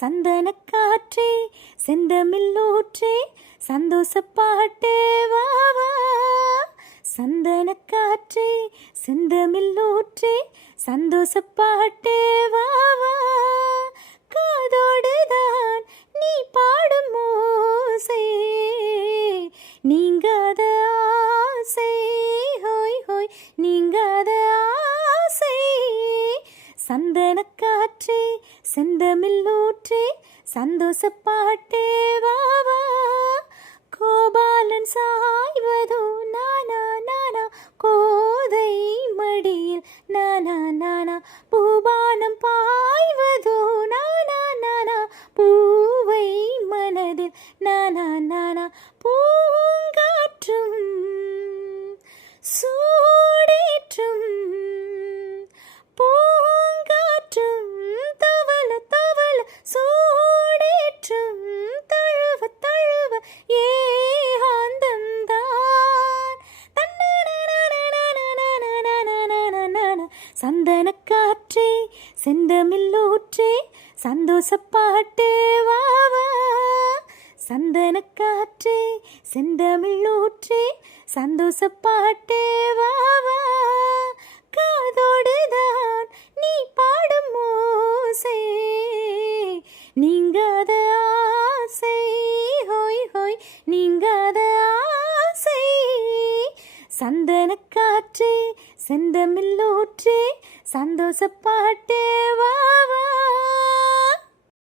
சந்தன காற்றே செந்தமில்லூற்றே சந்தோஷ பாட்டே வா வா. சந்தன காற்றே செந்தமில்லூற்றே சந்தோஷ பாட்டே வா. காதோடுதான் நீ பாடும் ஓசை நீங்காத ஆசை. ஹோய் ஹோய் நீங்க சந்தன காற்றே செந்தமில்லூற்றே சந்தோஷ பாட்டே வாவா கோபாலன் சாய்வதோ நானா நானா. கோதை மடியில் நானா நானா. பூபானம் பாய்வதோ நானா நானா. பூவை மனதில் நானா நானா. பூங்காற்றும் சூ சந்தன காற்றே செந்தமில்லூற்றே சந்தோஷ பாட்டே வா. சந்தன காற்றே செந்தமிழூற்றே சந்தோஷ பாட்டே வா. சந்தன காற்றே செந்தமில்லூற்றே சந்தோஷ பாட்டே வா வா.